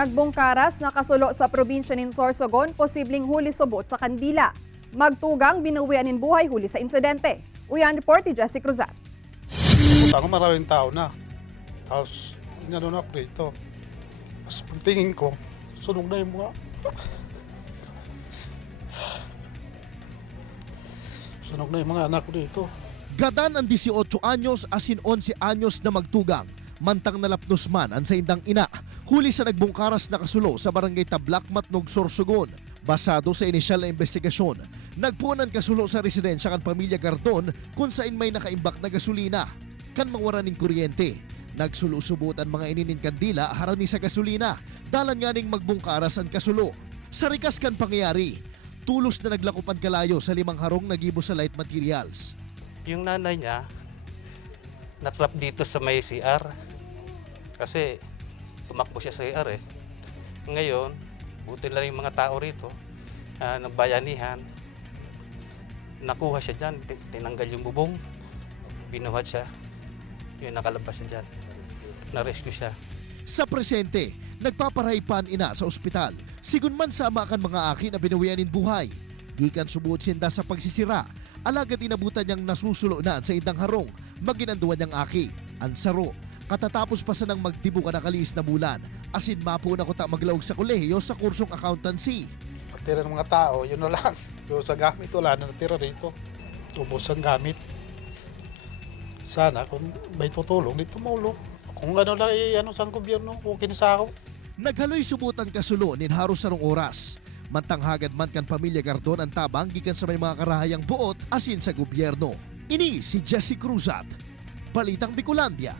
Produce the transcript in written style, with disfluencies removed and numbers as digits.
Nagbungkaras na kasulo sa probinsya ng Sorsogon, posibleng huli subot sa kandila. Magtugang binuwian ng buhay huli sa insidente. Uyan report ni Jesse Cruzat. Puta, maraming tao na. Tapos, inano na ako dito. Tapos pagtingin ko, sunog na yung mga... Sunog na yung mga anak ko dito. Gadan ang 18 anyos asin 11 anyos na magtugang. Mantang nalapnos man ang sa indang ina, huli sa nagbungkaras na kasulo sa barangay Tablak, Matnog, Sorsogon. Basado sa inisyal na investigasyon, nagpunan kasulo sa residensya kan pamilya Gardon kung saan may nakaimbak na gasolina. Kan mawaraning kuryente, nagsulusubutan mga ininin kandila harani sa gasolina, dalan nga ning magbungkaras ang kasulo. Sa rikas kan pangyayari, tulos na naglakupan kalayo sa 5 harong nagibo sa light materials. Yung nanay niya, natrap dito sa may CR. Kasi tumakbo siya sa CR eh. Ngayon, buti lang yung mga tao rito, nagbayanihan. Nakuha siya dyan, tinanggal yung bubong, binuhat siya. Yung nakalabas siya dyan. Na-rescue siya. Sa presente, nagpaparaypan ina sa ospital. Sigun man sama kan mga aki na binawianin buhay. Gikan subuot sinda sa pagsisira. Alagad inabutan niyang nasusulo na sa indang harong. Maginanduan niyang aki, ang saro. Katatapos pa sa nang magtibo ka nakaliis na bulan. Asin mapo na ko ta maglaog sa kolehiyo sa kursong accountancy. Natira ng mga tao, yun na lang. Yung sa gamit, wala na natira rito. Ubos ang gamit. Sana kung may tutulong, di tumulong. Kung ano lang, ano sa gobyerno, okay na sa ako. Naghaloy subutan kasulo nin haros sarong oras. Mantanghagad man kan pamilya Gardon ang tabang gikan sa may mga karahayang buot asin sa gobyerno. Ini si Jesse Cruzat, Balitang Bicolandia.